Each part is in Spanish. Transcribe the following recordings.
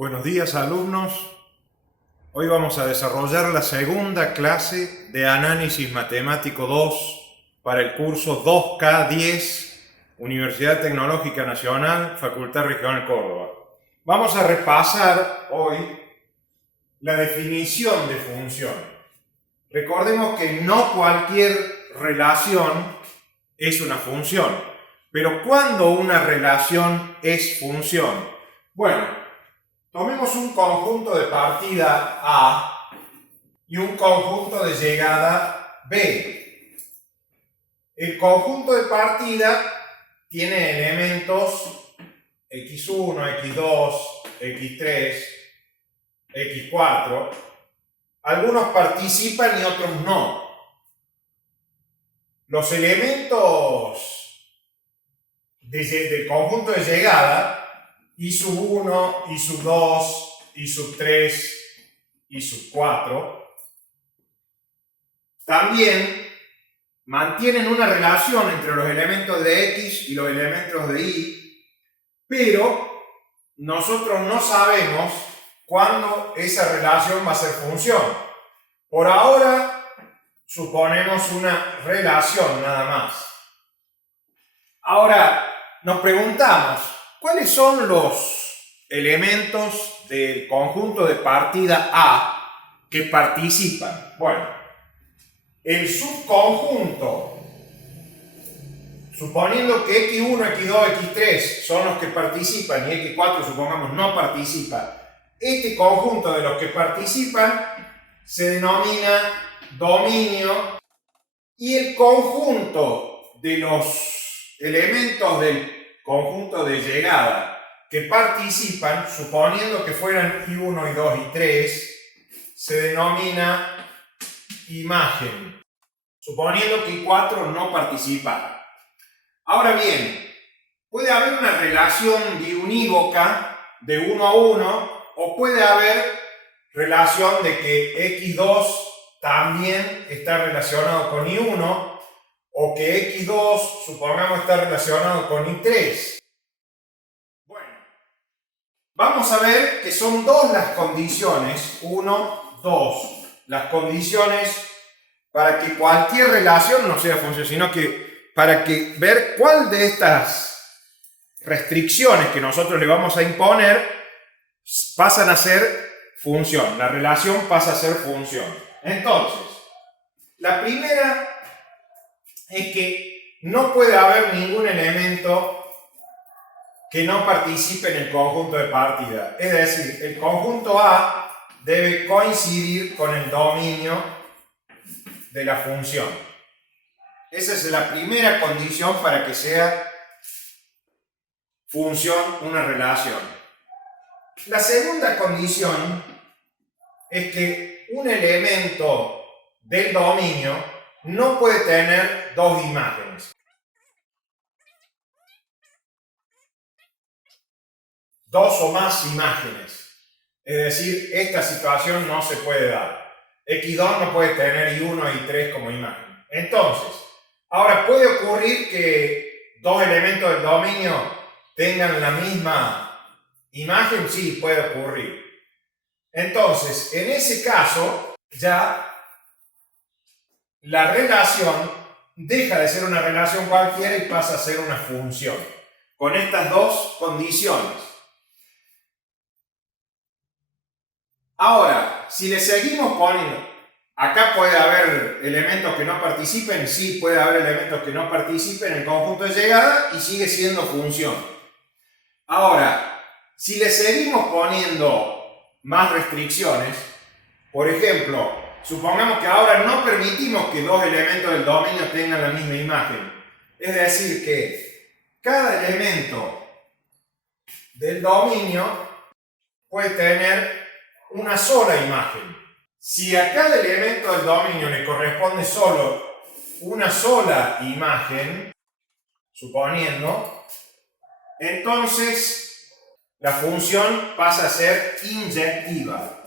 Buenos días, alumnos. Hoy vamos a desarrollar la segunda clase de Análisis Matemático 2 para el curso 2K10, Universidad Tecnológica Nacional, Facultad Regional Córdoba. Vamos a repasar hoy la definición de función. Recordemos que no cualquier relación es una función, pero ¿cuándo una relación es función? Bueno, tomemos un conjunto de partida A y un conjunto de llegada B. El conjunto de partida tiene elementos x1, x2, x3, x4. Algunos participan y otros no. Los elementos del conjunto de llegada, y sub 1, y sub 2, y sub 3, y sub 4, también mantienen una relación entre los elementos de X y los elementos de Y, pero nosotros no sabemos cuándo esa relación va a ser función. Por ahora suponemos una relación nada más. Ahora nos preguntamos, ¿cuáles son los elementos del conjunto de partida A que participan? Bueno, el subconjunto, suponiendo que x1, x2, x3 son los que participan y x4 supongamos no participa, este conjunto de los que participan se denomina dominio, y el conjunto de los elementos del conjunto de llegada que participan, suponiendo que fueran I1, I2 y 3, se denomina imagen, suponiendo que I4 no participa. Ahora bien, puede haber una relación biunívoca de 1 a 1, o puede haber relación de que X2 también está relacionado con I1, o que X2, supongamos, está relacionado con I3. Bueno, vamos a ver que son dos las condiciones, 1, 2, las condiciones para que cualquier relación no sea función, sino que para que ver cuál de estas restricciones que nosotros le vamos a imponer pasan a ser función, la relación pasa a ser función. Entonces, la primera es que no puede haber ningún elemento que no participe en el conjunto de partida. Es decir, el conjunto A debe coincidir con el dominio de la función. Esa es la primera condición para que sea función una relación. La segunda condición es que un elemento del dominio no puede tener dos imágenes. Dos o más imágenes. Es decir, esta situación no se puede dar. X2 no puede tener I1 y I3 como imagen. Entonces, ahora puede ocurrir que dos elementos del dominio tengan la misma imagen. Sí, puede ocurrir. Entonces, en ese caso, ya la relación deja de ser una relación cualquiera y pasa a ser una función, con estas dos condiciones. Ahora, si le seguimos poniendo, acá puede haber elementos que no participen, sí puede haber elementos que no participen en el conjunto de llegada y sigue siendo función. Ahora, si le seguimos poniendo más restricciones, por ejemplo, supongamos que ahora no permitimos que dos elementos del dominio tengan la misma imagen. Es decir, que cada elemento del dominio puede tener una sola imagen. Si a cada elemento del dominio le corresponde solo una sola imagen, suponiendo, entonces la función pasa a ser inyectiva,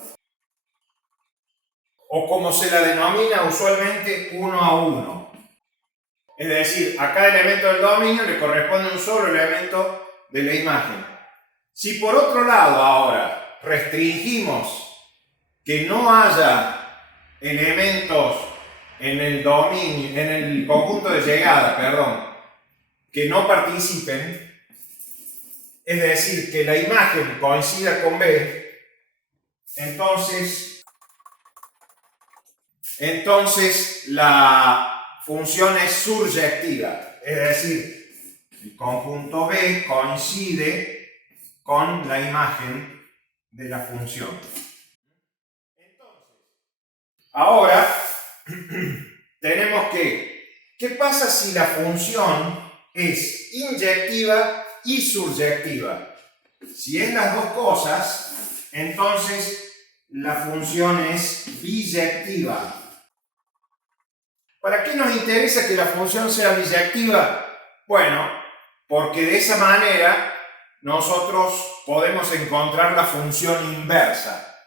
o como se la denomina usualmente 1 a 1. Es decir, a cada elemento del dominio le corresponde un solo elemento de la imagen. Si por otro lado ahora restringimos que no haya elementos en el dominio, en el conjunto de llegada, perdón, que no participen, es decir, que la imagen coincida con B, entonces la función es surjectiva, es decir, el conjunto B coincide con la imagen de la función. Entonces, ahora tenemos ¿qué pasa si la función es inyectiva y surjectiva? Si es las dos cosas, entonces la función es biyectiva. ¿Para qué nos interesa que la función sea biyectiva? Bueno, porque de esa manera nosotros podemos encontrar la función inversa.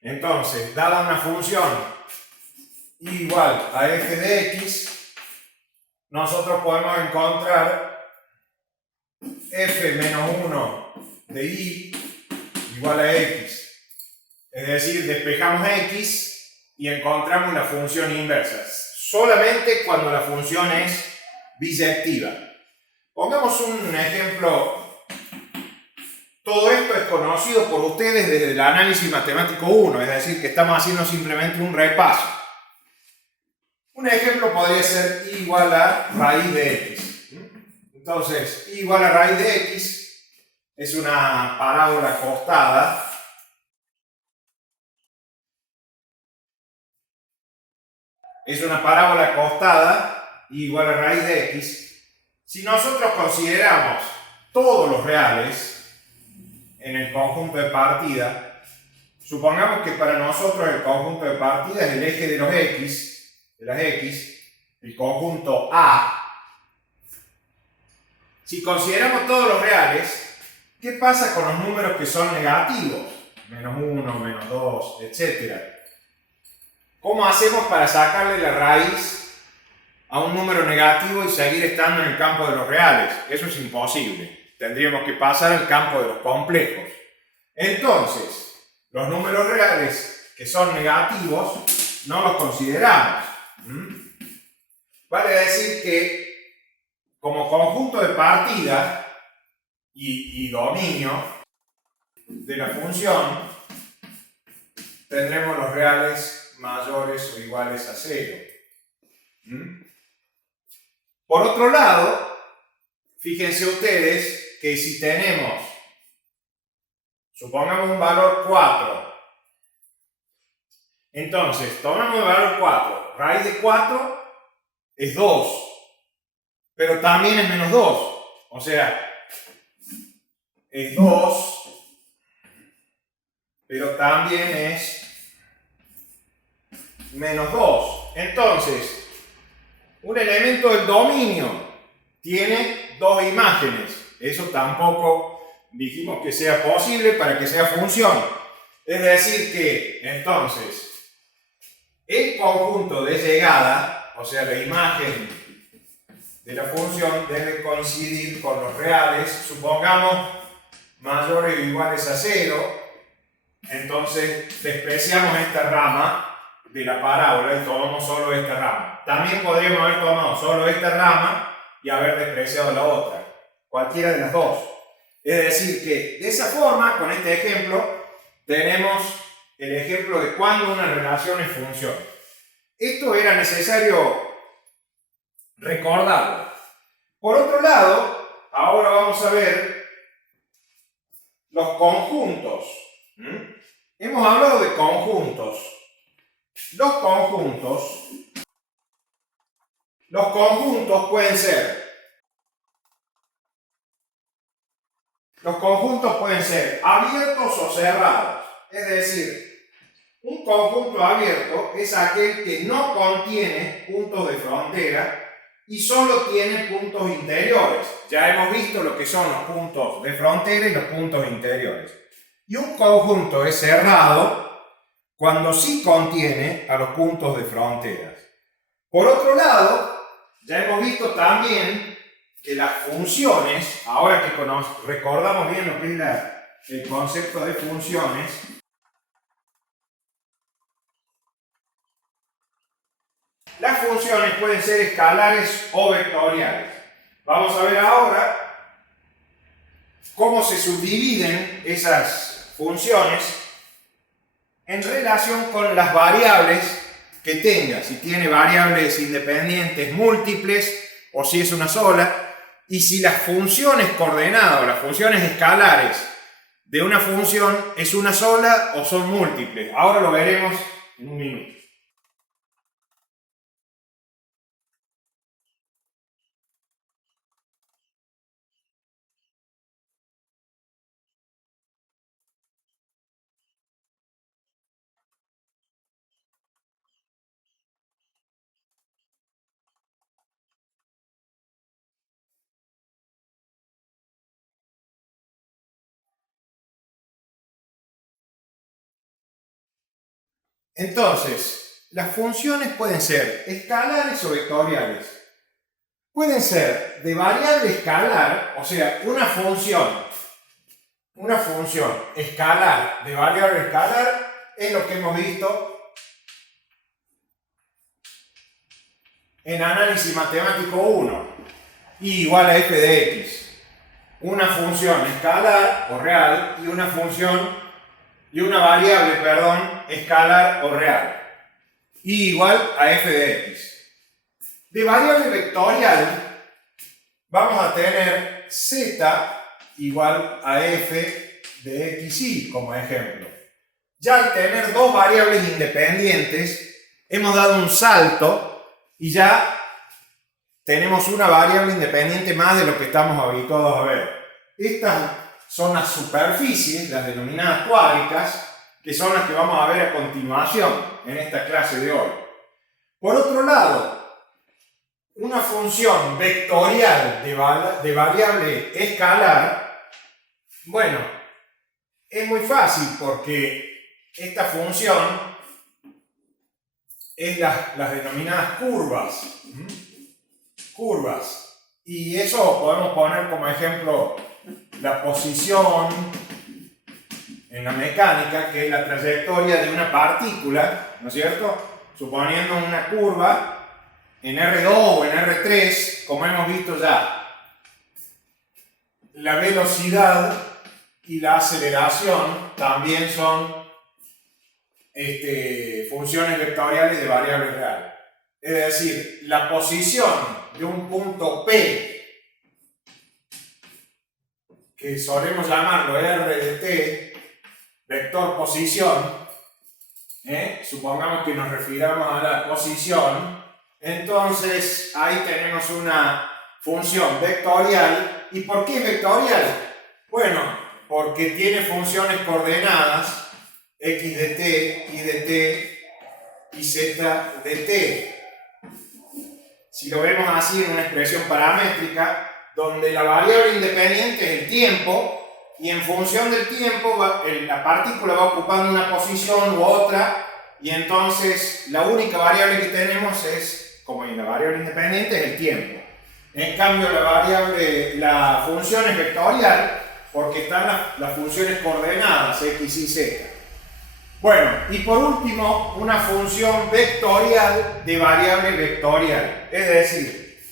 Entonces, dada una función igual a f de x, nosotros podemos encontrar f menos 1 de y igual a x. Es decir, despejamos x y encontramos una función inversa. Solamente cuando la función es biyectiva. Pongamos un ejemplo. Todo esto es conocido por ustedes desde el análisis matemático 1, es decir, que estamos haciendo simplemente un repaso. Un ejemplo podría ser y igual a raíz de x. Entonces, y igual a raíz de x es una parábola acostada. Es una parábola acostada igual a raíz de x. Si nosotros consideramos todos los reales en el conjunto de partida, supongamos que para nosotros el conjunto de partida es el eje de los x, de las x, el conjunto A. Si consideramos todos los reales, ¿qué pasa con los números que son negativos? Menos 1, menos 2, etc. ¿Cómo hacemos para sacarle la raíz a un número negativo y seguir estando en el campo de los reales? Eso es imposible. Tendríamos que pasar al campo de los complejos. Entonces, los números reales que son negativos no los consideramos. Vale decir que como conjunto de partida y dominio de la función, tendremos los reales mayores o iguales a 0. Por otro lado, fíjense ustedes que si tenemos, supongamos un valor 4, entonces tomamos el valor 4, raíz de 4 es 2, pero también es menos 2, o sea, es 2, pero también es menos 2. Entonces, un elemento del dominio tiene dos imágenes. Eso tampoco dijimos que sea posible para que sea función. Es decir que, entonces, el conjunto de llegada, o sea, la imagen de la función, debe coincidir con los reales, supongamos mayores o iguales a 0. Entonces, despreciamos esta rama de la parábola y tomamos solo esta rama. También podríamos haber tomado solo esta rama y haber despreciado la otra. Cualquiera de las dos. Es decir que de esa forma, con este ejemplo, tenemos el ejemplo de cuando una relación es función. Esto era necesario recordarlo. Por otro lado, ahora vamos a ver los conjuntos. Hemos hablado de conjuntos. Los conjuntos pueden ser abiertos o cerrados. Es decir, un conjunto abierto es aquel que no contiene puntos de frontera y solo tiene puntos interiores. Ya hemos visto lo que son los puntos de frontera y los puntos interiores. Y un conjunto es cerrado cuando sí contiene a los puntos de fronteras. Por otro lado, ya hemos visto también que las funciones, ahora que recordamos bien lo que es el concepto de funciones, las funciones pueden ser escalares o vectoriales. Vamos a ver ahora cómo se subdividen esas funciones en relación con las variables que tenga, si tiene variables independientes múltiples o si es una sola, y si las funciones coordenadas o las funciones escalares de una función es una sola o son múltiples. Ahora lo veremos en un minuto. Entonces, las funciones pueden ser escalares o vectoriales. Pueden ser de variable escalar, o sea, una función escalar de variable escalar es lo que hemos visto en análisis matemático 1, y igual a f de x. Una función escalar o real y una variable, escalar o real, y igual a f de x. De variable vectorial vamos a tener z igual a f de xy como ejemplo. Ya al tener dos variables independientes hemos dado un salto y ya tenemos una variable independiente más de lo que estamos habituados a ver. Estas son las superficies, las denominadas cuádricas, que son las que vamos a ver a continuación en esta clase de hoy. Por otro lado, una función vectorial de variable escalar, bueno, es muy fácil porque esta función es las denominadas curvas. Y eso podemos poner como ejemplo la posición en la mecánica, que es la trayectoria de una partícula, ¿no es cierto? Suponiendo una curva en R2 o en R3, como hemos visto ya, la velocidad y la aceleración también son funciones vectoriales de variable real. Es decir, la posición de un punto P, que solemos llamarlo R de T, vector posición, supongamos que nos refiramos a la posición, entonces ahí tenemos una función vectorial. ¿Y por qué vectorial? Bueno, porque tiene funciones coordenadas x de t, y de t y z de t. Si lo vemos así en una expresión paramétrica, donde la variable independiente es el tiempo, y en función del tiempo la partícula va ocupando una posición u otra, y entonces la única variable que tenemos es, como en la variable independiente, es el tiempo. En cambio la función es vectorial porque están las funciones coordenadas x y z. Bueno, y por último, una función vectorial de variable vectorial. Es decir,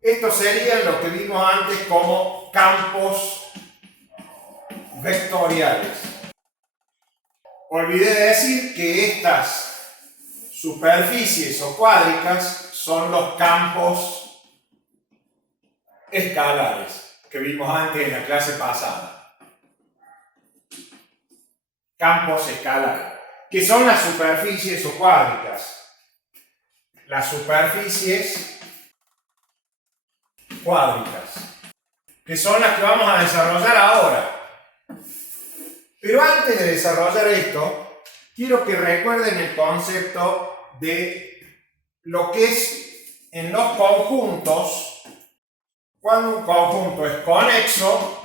estos serían lo que vimos antes como campos vectoriales. Olvidé decir que estas superficies o cuádricas son los campos escalares que vimos antes en la clase pasada. Campos escalares, que son las superficies o cuádricas. Las superficies cuádricas, que son las que vamos a desarrollar ahora. Pero antes de desarrollar esto, quiero que recuerden el concepto de lo que es en los conjuntos, cuando un conjunto es conexo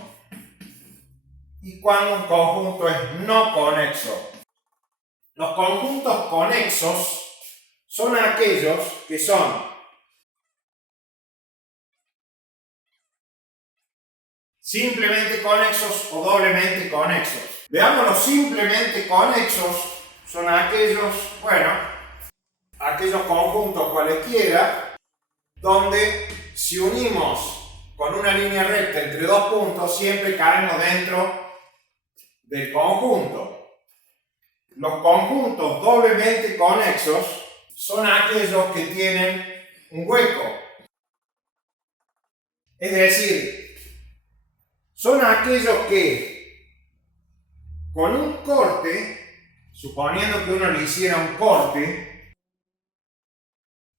y cuando un conjunto es no conexo. Los conjuntos conexos son aquellos que son simplemente conexos o doblemente conexos. Veamos los simplemente conexos, son aquellos, bueno, aquellos conjuntos cualesquiera donde si unimos con una línea recta entre dos puntos siempre caemos dentro del conjunto. Los conjuntos doblemente conexos son aquellos que tienen un hueco. Es decir, son aquellos que con un corte, suponiendo que uno le hiciera un corte,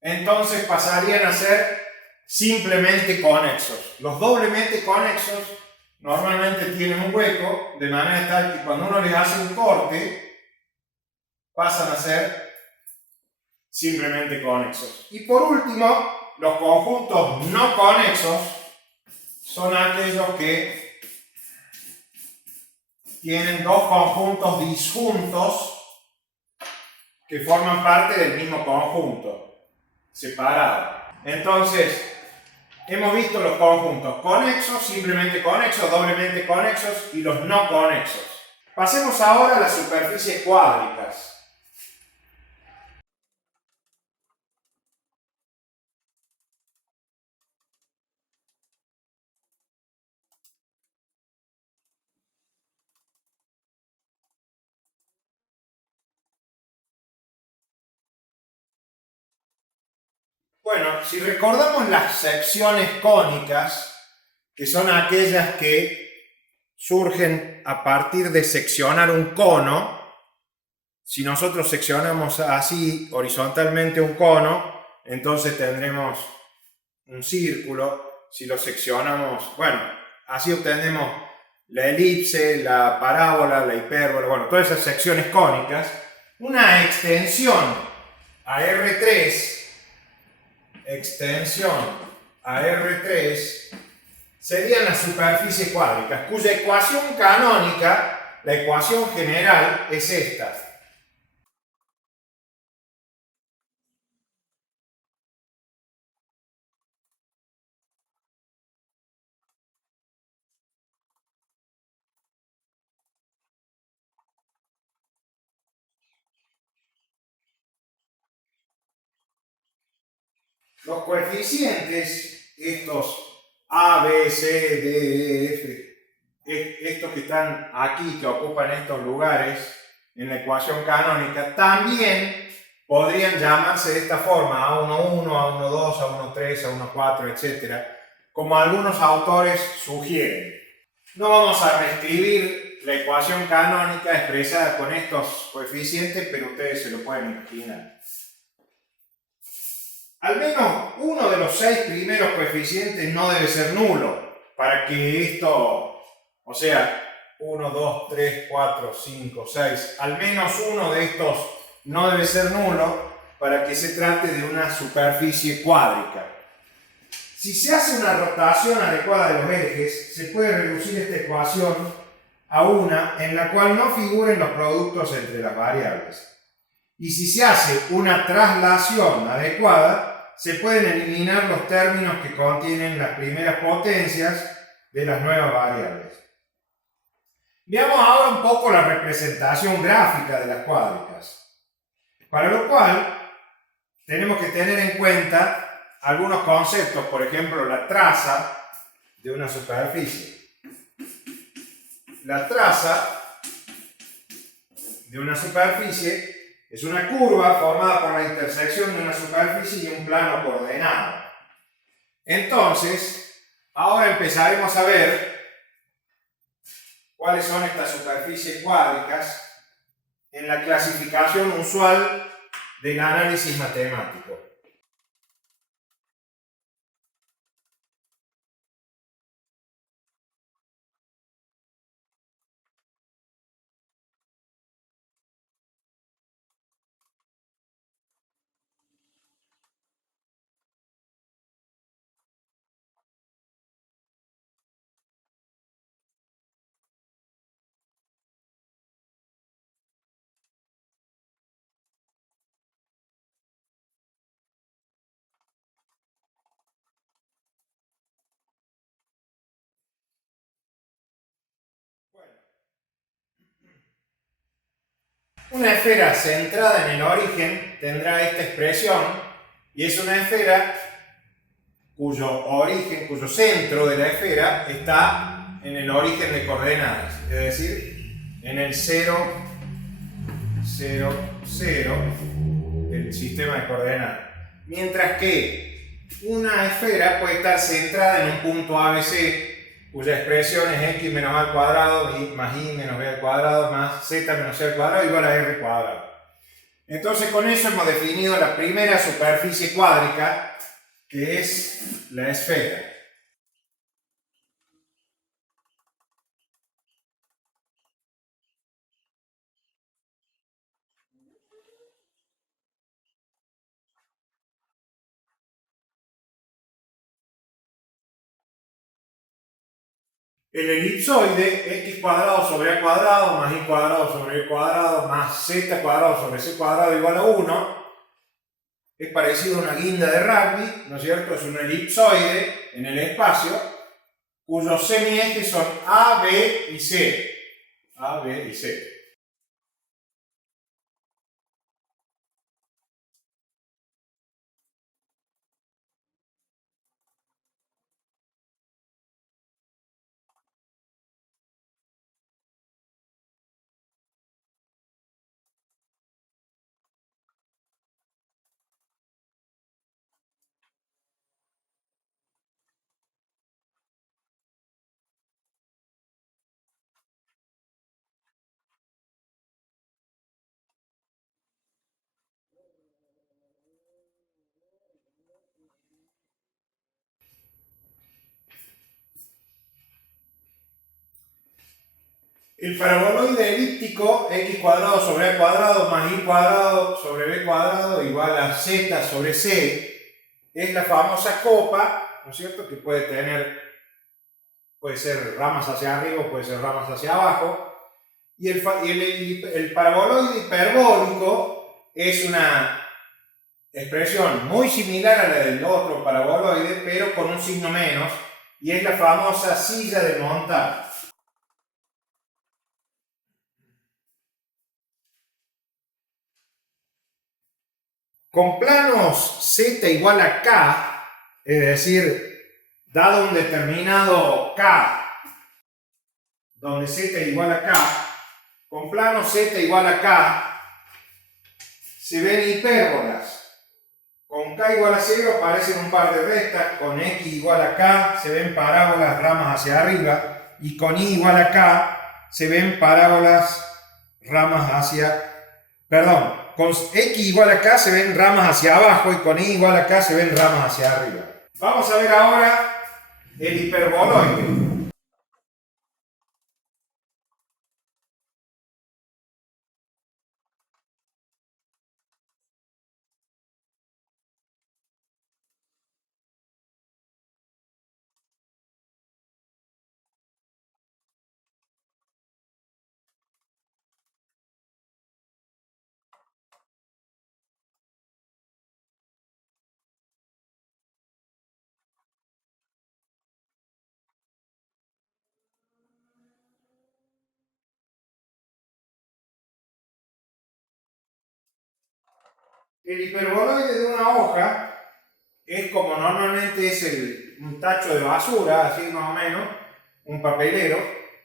entonces pasarían a ser simplemente conexos. Los doblemente conexos normalmente tienen un hueco, de manera tal que cuando uno les hace un corte, pasan a ser simplemente conexos. Y por último, los conjuntos no conexos son aquellos que tienen dos conjuntos disjuntos que forman parte del mismo conjunto, separado. Entonces, hemos visto los conjuntos conexos, simplemente conexos, doblemente conexos y los no conexos. Pasemos ahora a las superficies cuádricas. Bueno, si recordamos las secciones cónicas, que son aquellas que surgen a partir de seccionar un cono, si nosotros seccionamos así horizontalmente un cono, entonces tendremos un círculo. Si lo seccionamos, bueno, así obtenemos la elipse, la parábola, la hipérbola, bueno, todas esas secciones cónicas. Una extensión a R3, serían las superficies cuádricas, cuya ecuación canónica, la ecuación general, es esta. Los coeficientes, estos A, B, C, D, E, F, estos que están aquí, que ocupan estos lugares en la ecuación canónica, también podrían llamarse de esta forma, A11, A12, A13, A14, etc., como algunos autores sugieren. No vamos a reescribir la ecuación canónica expresada con estos coeficientes, pero ustedes se lo pueden imaginar. Al menos uno de los 6 primeros coeficientes no debe ser nulo para que esto, o sea, 1, 2, 3, 4, 5, 6, al menos uno de estos no debe ser nulo para que se trate de una superficie cuádrica. Si se hace una rotación adecuada de los ejes, se puede reducir esta ecuación a una en la cual no figuren los productos entre las variables. Y si se hace una traslación adecuada, se pueden eliminar los términos que contienen las primeras potencias de las nuevas variables. Veamos ahora un poco la representación gráfica de las cuádricas, para lo cual tenemos que tener en cuenta algunos conceptos, por ejemplo, la traza de una superficie. La traza de una superficie es una curva formada por la intersección de una superficie y un plano coordenado. Entonces, ahora empezaremos a ver cuáles son estas superficies cuádricas en la clasificación usual del análisis matemático. Una esfera centrada en el origen tendrá esta expresión y es una esfera cuyo origen, cuyo centro de la esfera está en el origen de coordenadas, es decir, en el 0, 0, 0 del sistema de coordenadas. Mientras que una esfera puede estar centrada en un punto ABC, cuya expresión es x menos a al cuadrado más y menos b al cuadrado más z menos c al cuadrado igual a r cuadrado. Entonces con eso hemos definido la primera superficie cuádrica, que es la esfera. El elipsoide, x cuadrado sobre a cuadrado más y cuadrado sobre b cuadrado más z cuadrado sobre c cuadrado igual a 1, es parecido a una guinda de rugby, ¿no es cierto? Es un elipsoide en el espacio, cuyos semiejes son A, B y C. A, B y C. El paraboloide elíptico x cuadrado sobre a cuadrado más y cuadrado sobre b cuadrado igual a z sobre c es la famosa copa, ¿no es cierto?, que puede ser ramas hacia arriba o puede ser ramas hacia abajo. Y el paraboloide hiperbólico es una expresión muy similar a la del otro paraboloide, pero con un signo menos, y es la famosa silla de montar. Con planos z igual a k, es decir, dado un determinado k, donde z igual a k, con plano z igual a k, se ven hipérbolas. Con k igual a 0 aparecen un par de rectas, con x igual a k se ven parábolas ramas hacia arriba, y con y igual a k se ven parábolas ramas hacia... Perdón, con x igual a k se ven ramas hacia abajo y con y igual a k se ven ramas hacia arriba. Vamos a ver ahora el hiperboloide. El hiperboloide de una hoja es como normalmente es un tacho de basura, así más o menos, un papelero,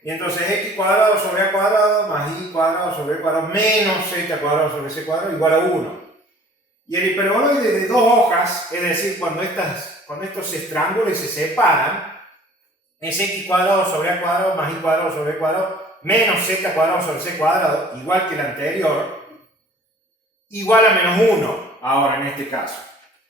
y entonces x cuadrado sobre a cuadrado más y cuadrado sobre b cuadrado menos z cuadrado sobre c cuadrado igual a 1. Y el hiperboloide de dos hojas, es decir, cuando estos estrángulos se separan, es x cuadrado sobre a cuadrado más y cuadrado sobre b cuadrado menos z cuadrado sobre c cuadrado, igual que el anterior, igual a menos 1, ahora en este caso.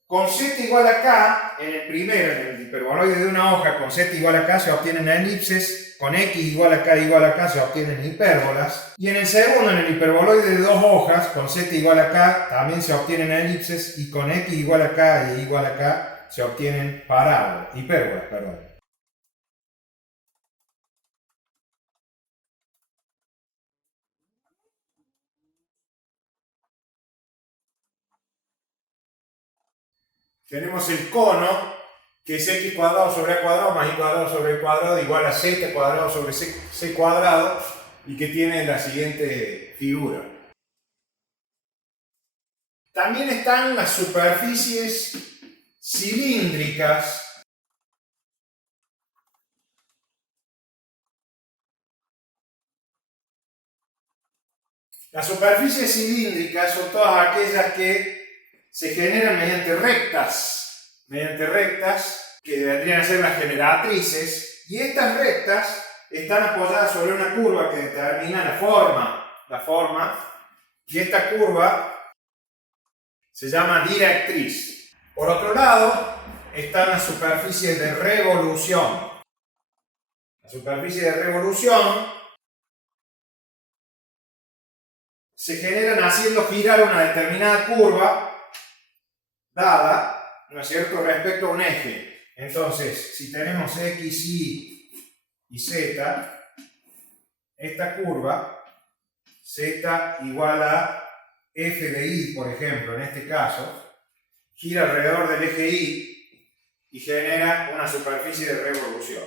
Con z igual a k, en el primero, en el hiperboloide de una hoja, con z igual a k se obtienen elipses, con x igual a k se obtienen hipérbolas, y en el segundo, en el hiperboloide de dos hojas, con z igual a k también se obtienen elipses, y con x igual a k y igual a k se obtienen parábolas, hipérbolas, perdón. Tenemos el cono, que es x cuadrado sobre a cuadrado más y cuadrado sobre b cuadrado igual a z cuadrado sobre c cuadrado, y que tiene la siguiente figura. También están las superficies cilíndricas. Las superficies cilíndricas son todas aquellas que se generan mediante rectas que vendrían a ser las generatrices, y estas rectas están apoyadas sobre una curva que determina la forma, y esta curva se llama directriz. Por otro lado, están las superficies de revolución. Las superficies de revolución se generan haciendo girar una determinada curva dada, ¿no es cierto?, respecto a un eje. Entonces, si tenemos X, Y Z, esta curva, Z igual a F de Y, por ejemplo, en este caso, gira alrededor del eje Y y genera una superficie de revolución.